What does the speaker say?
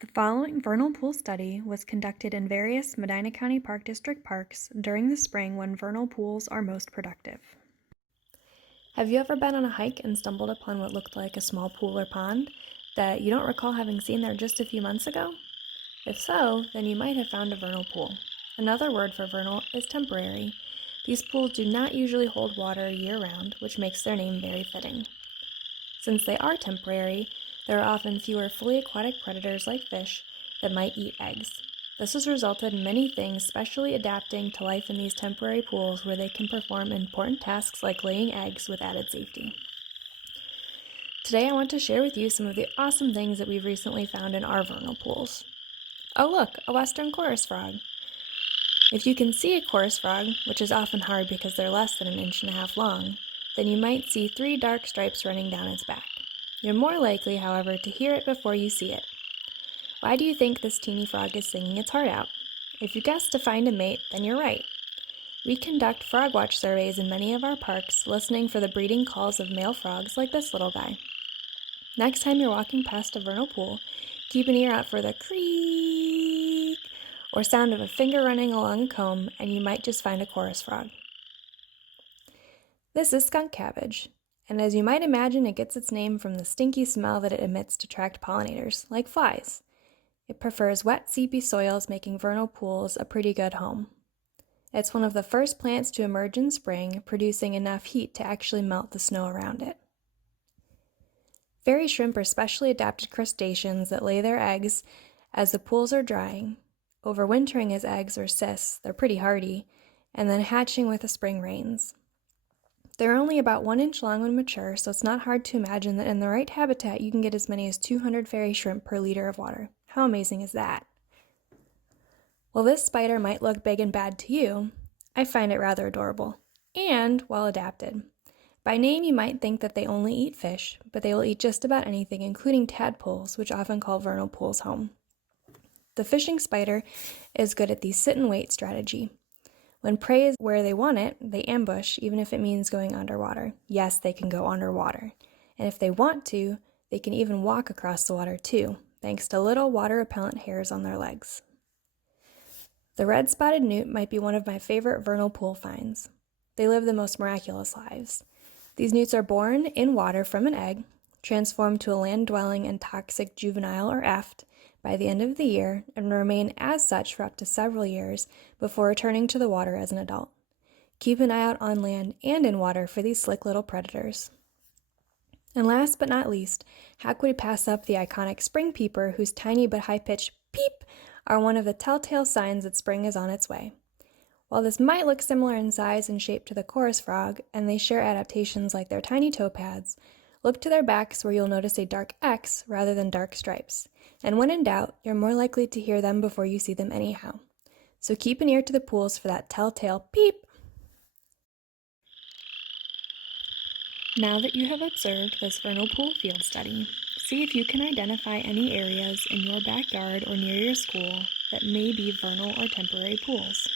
The following vernal pool study was conducted in various Medina County Park District parks during the spring when vernal pools are most productive. Have you ever been on a hike and stumbled upon what looked like a small pool or pond that you don't recall having seen there just a few months ago? If so, then you might have found a vernal pool. Another word for vernal is temporary. These pools do not usually hold water year-round, which makes their name very fitting. Since they are temporary, there are often fewer fully aquatic predators like fish that might eat eggs. This has resulted in many things specially adapting to life in these temporary pools where they can perform important tasks like laying eggs with added safety. Today I want to share with you some of the awesome things that we've recently found in our vernal pools. Oh look, a western chorus frog. If you can see a chorus frog, which is often hard because they're less than 1.5 inches long, then you might see 3 dark stripes running down its back. You're more likely, however, to hear it before you see it. Why do you think this teeny frog is singing its heart out? If you guessed to find a mate, then you're right. We conduct frog watch surveys in many of our parks, listening for the breeding calls of male frogs like this little guy. Next time you're walking past a vernal pool, keep an ear out for the creak or sound of a finger running along a comb, and you might just find a chorus frog. This is skunk cabbage, and as you might imagine, it gets its name from the stinky smell that it emits to attract pollinators, like flies. It prefers wet, seepy soils, making vernal pools a pretty good home. It's one of the first plants to emerge in spring, producing enough heat to actually melt the snow around it. Fairy shrimp are specially adapted crustaceans that lay their eggs as the pools are drying, overwintering as eggs or cysts, they're pretty hardy, and then hatching with the spring rains. They're only about 1 inch long when mature, so it's not hard to imagine that in the right habitat you can get as many as 200 fairy shrimp per liter of water. How amazing is that? While this spider might look big and bad to you, I find it rather adorable and well adapted. By name you might think that they only eat fish, but they will eat just about anything, including tadpoles, which often call vernal pools home. The fishing spider is good at the sit-and-wait strategy. When prey is where they want it, they ambush, even if it means going underwater. Yes, they can go underwater. And if they want to, they can even walk across the water too, thanks to little water-repellent hairs on their legs. The red-spotted newt might be one of my favorite vernal pool finds. They live the most miraculous lives. These newts are born in water from an egg, transformed to a land-dwelling and toxic juvenile or eft by the end of the year, and remain as such for up to several years before returning to the water as an adult. Keep an eye out on land and in water for these slick little predators. And last but not least, how could we pass up the iconic spring peeper, whose tiny but high-pitched peep are one of the telltale signs that spring is on its way. While this might look similar in size and shape to the chorus frog, and they share adaptations like their tiny toe pads, look to their backs where you'll notice a dark X rather than dark stripes. And when in doubt, you're more likely to hear them before you see them anyhow. So keep an ear to the pools for that telltale peep. Now that you have observed this vernal pool field study, see if you can identify any areas in your backyard or near your school that may be vernal or temporary pools.